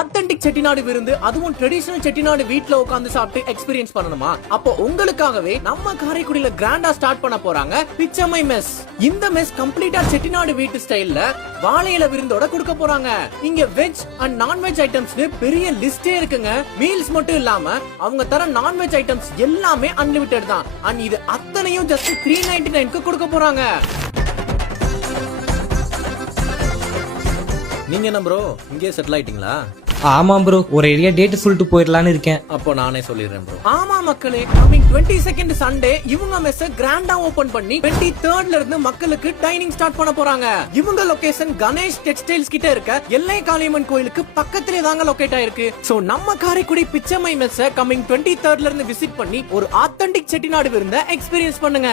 Authentic Chettinad விருந்து, அதுவும் traditional Chettinad வீட்ல உட்கார்ந்து சாப்பிட்டு எக்ஸ்பீரியன்ஸ் பண்ணணுமா? அப்போ உங்களுக்காகவே நம்ம காரைக்குடியில கிராண்டா ஸ்டார்ட் பண்ண போறாங்க பிச்சமை மெஸ். இந்த மெஸ் கம்ப்ளீட்டா செட்டிநாடு வீட்டு ஸ்டைல்ல வாழையில விருந்தோட கொடுக்க போறாங்க. இங்க வெஜ் அண்ட் நான்வெஜ் ஐட்டம்ஸ்னு பெரிய லிஸ்டே இருக்குங்க. மீல்ஸ் மட்டும் இல்லாம அவங்க தர நான்வெஜ் ஐட்டம்ஸ் எல்லாமே அன்லிமிட்டட் தான். அண்ட் இது அத்தனையும் ஜஸ்ட் 399க்கு கொடுக்க போறாங்க. நீங்க என்ன ப்ரோ இங்கே செட்டில் ஆயிட்டீங்களா? ஆமா ப்ரோ, ஒரு ஏரியா டேட் சொல்லிட்டு போயிடலான்னு இருக்கேன். அப்போ நானே சொல்லிடுறேன் ப்ரோ. ஆமா மக்களே, கமிங் 22nd சண்டே இவங்க மெஸ் கிராண்டா ஓபன் பண்ணி 23rd இருந்து மக்களுக்கு டைனிங் ஸ்டார்ட் பண்ண போறாங்க. இவங்க லொகேஷன் கணேஷ் டெக்ஸ்டைல்ஸ் கிட்ட இருக்க எல்லை காளியம்மன் கோயிலுக்கு பக்கத்திலே தாங்க லொகேட் ஆயிருக்கு. சோ நம்ம காரைக்குடி பிச்சமை மெஸ் கமிங் 23rd இருந்து விசிட் பண்ணி ஒரு ஆத்தென்டிக் செட்டிநாடு விருந்த எக்ஸ்பீரியன்ஸ் பண்ணுங்க.